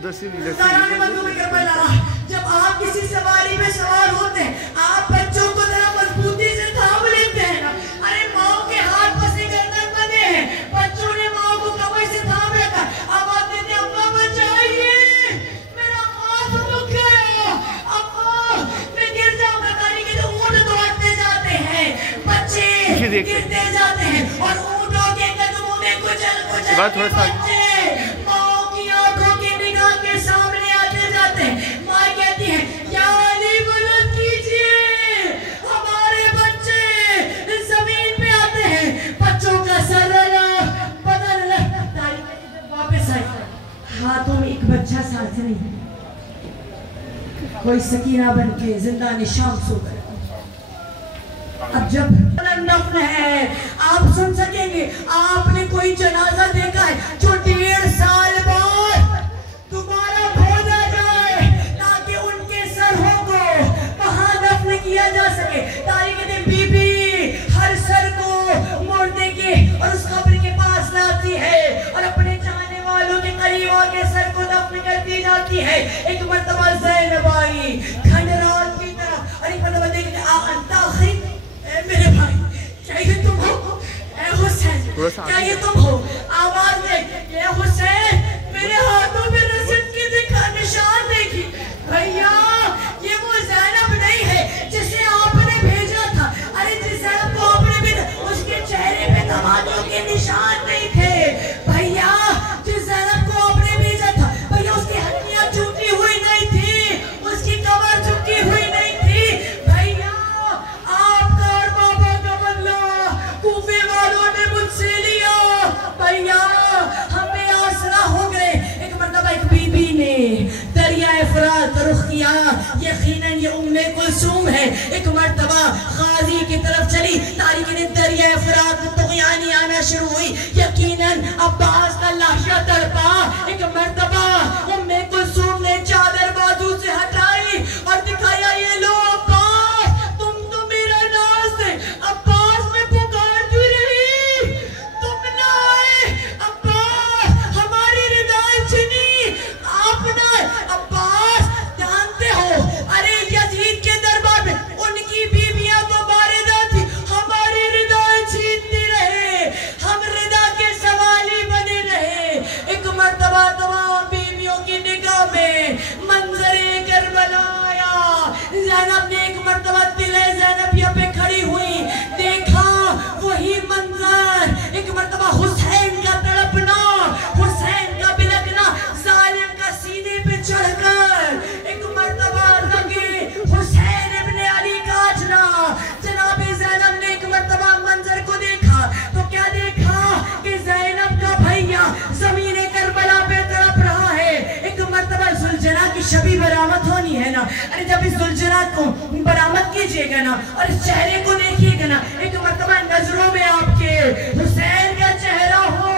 उधर से जब आप किसी सवारी में सवार होते हैं, आप बच्चों को जरा मजबूती से थाम लेते हैं ना। अरे माँ के हाथ पसी गर्दन बने हैं, बच्चों ने माँ को कमर से थाम रखा, आवाज देते अम्मा बचाइए, मेरा हाथ रुक गया, अम्मा मैं गिर जाऊंगा। गाड़ी के तो ऊँट दौड़ते जाते हैं, बच्चे गिरते जाते हैं और ऊँटों के कदमों में कुचल बच्चे माँ की आंखों की निगाह के सामने आते जाते हैं। माँ कहती है या अली बुलंद कीजिए, हमारे बच्चे जमीन पे आते हैं, बच्चों का सर बदल वापस आए, हाथों में एक बच्चा साथ नहीं, कोई सकीना बन के जिंदा निशान सो गए। अब जब नफ्ल है, आप सुन सकेंगे, आपने कोई जनाजा देखा है जो 1.5 साल बाद दोबारा खोदा जाए ताकि उनके सरहों को वहां दफन किया जा सके। तारीख के दिन बीबी हर सर को मुर्दे के और उस कब्र के पास लाती है और अपने चाहने वालों के करीब आके सर को दफन करती जाती है। एक मर्तबा ज़ैनब आई खंडरात की तरह, और एक मर्तबा देखते मेरे भाई क्या ये तुम हो? हुसैन क्या ये तुम हो? आवाज दे हुसैन, मेरे हाथों में रस्म की दिखा निशान देखी। भैया ये वो ज़ैनब नहीं है जिसे आपने भेजा था। अरे जिस ज़ैनब को आपने भेजा उसके चेहरे पे धमाकों के निशान नहीं थे। भैया जिस ज़ैनब को आपने भेजा था भैया उसकी हड्डियां टूटी हुई नहीं थी, उसकी कमर झुकी हुई नहीं थी। भैया आपका और बाबा का बदला कूफे वालों ने मुझसे लिया। भैया हमें आसरा हो गए। एक मर्तबा एक बीबी ने दरियाए फरात का रुख किया, यकीनन ये उम्मे कुलसूम है। एक मर्तबा गाजी की तरफ चली, तारीख ने दरियाए फरात में तुग़यानी आना शुरू हुई, यकीनन अब्बास का लाशा तड़पा। एक मर्तबा उम्मे कुलसूम ने चादर बाजू से हटाई और दिखाया, ये लो अब्बास, तुम तो मेरा नाज थे। अब्बास में पुकारती रही, तुम ना आए। अब्बास हमारी रिदाएं छीनी, आप ना आए। अब्बास जानते हो, अरे यजीद के दरबार में उनकी बीवियां तो बारिदा थी, हमारी रिदाएं छीनती रहे, हम रिदा के सवाली बने रहे। एक मर्तबा तमाम बीवियों की निगाह में मंजरे करबला आया। ज़ैनब ने एक मर्तबा तिले ज़ैनबिया पे खड़ी हुई, देखा वही मंजर। एक मर्तबा हुसैन का तड़पना, हुसैन का बिलखना, जालिम का सीने पे चढ़कर एक मर्तबा रगे हुसैन इब्ने अली का आजना। जनाब ज़ैनब ने एक मर्तबा मंजर को देखा तो क्या देखा कि ज़ैनब का भैया ज़मीने करबला पे तड़प रहा है। एक मर्तबा ज़ुलजना की शबी बरामद होनी है ना, अरे जब इस ज़ुलजना को बरामद कीजिएगा ना और इस चेहरे को देखिएगा ना, एक मर्तबा नजरों में आपके हुसैन का चेहरा हो,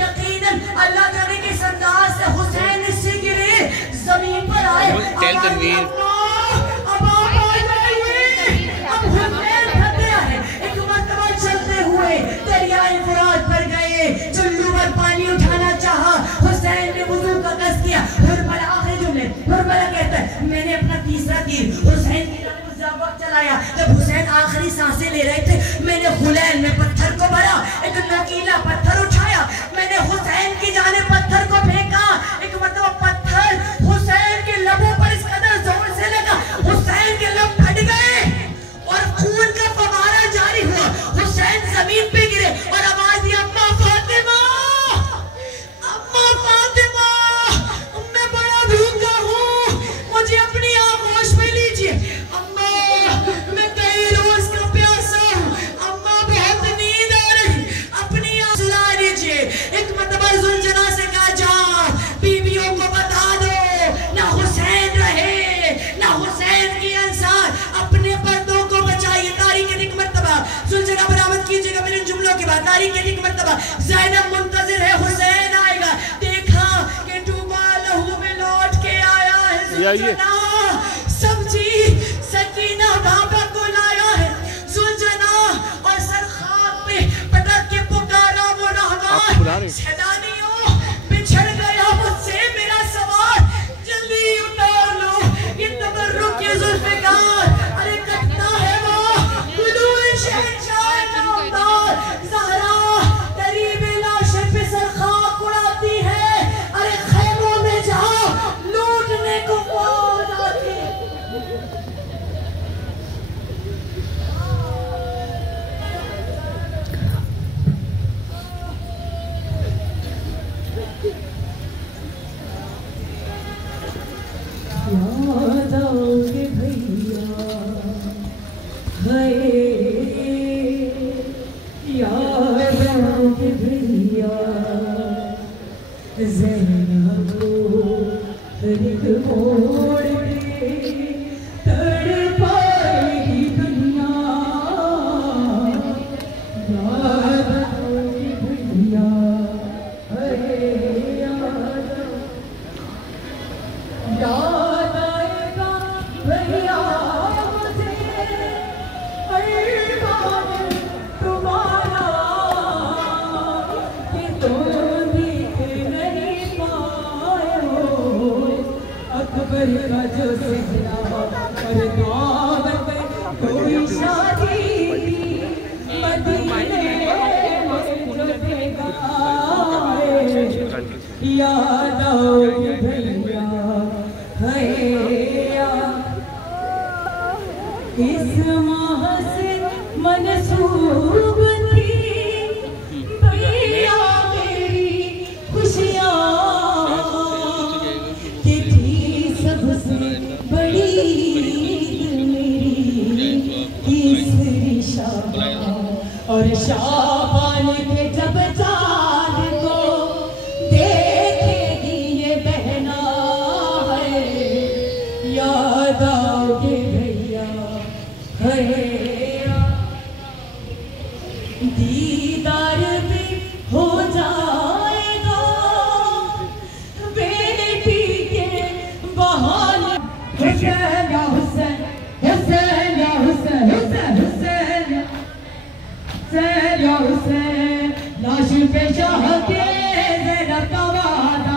यकीनन अल्लाह जाने के अंदाज से हुसैन इससे गिरे जमीन पर आए। अब आप आ जाइए, अब हुसैन थक गया है। एक मर्तबा चलते हुए दरियाए फरात पर गए, चुल्लू पर पानी उठाना चाहा, हुसैन ने वुज़ू का कस किया। हुरबला आखिरी जुमले, हुरबला कहता है मैंने अपना तीसरा तीर हुसैन की तरफ चलाया। जब हुसैन आखिरी सांसें ले रहे थे, मैंने हुलैल में पत्थर को भरा, एक नकीला पत्थर उठाया, मैंने हुसैन की जाने पत्थर को फेंका। एक मतलब पत्थर हुसैन के लबों पर इस कदर जोर से लगा, हुसैन के लब फट गए और खून का फवारा जारी हुआ। हुसैन जमीन पे गिरे और आवाज दी, अम्मा फातिमा, अम्मा फातिमा, मैं बड़ा भूखा हूँ, मुझे अपनी आगोश में लीजिए। अम्मा मैं कई रोज का प्यासा हूँ, अम्मा बहुत नींद आ रही, अपनी आँख सुला लीजिए। एक मर्तबा ज़ुलजना से कहा, जा बीवियों को बता दो ना हुसैन रहे ना हुसैन की अंसार, अपने पर्दों को बचाइए। तारीख एक मर्तबा ज़ुलजना बरामद कीजिएगा मेरे जुमलों के बाद। तारीख एक मर्तबा ज़ैनब मुंतज़िर है, हुसैन आएगा, देखा कि डूबा लहू में लौट के आया है ज़ुलजना, समझी सकीना बाबा को लाया है ज़ुलजना, और सर खाक पे पटक के पुकारा वो रहमान, सैलानियों बिछड़ गया मुझसे मेरा सवार, ज़ैनब हर एक मोड़ पे तड़पाएगी दुनिया, याद आओगी भैया, अरे याद आएगा भैया मुझे हर बार तुम्हारा, कि तुम दिख नहीं पाए हो अकबर का जो सेहरा, और दावत पे कोई शादी मदीने में जो देगा, याद आओगे भैया भैया। इस माह से मनसूब थी भैया मेरी खुशियाँ, कि थी सबसे बड़ी ईद मेरी तीसरी शाबान, और शाबान के जब चाँद को देखेगी ये बहना है, याद आओगे भैया भैया। दीदार भी हो जाएगा बेटी के बहाने, हुसैन या हुसैन, हुसैन या हुसैन, हुसैन हुसैन हुसैन या हुसैन, लाश पे शाह के ज़ैनब का वादा।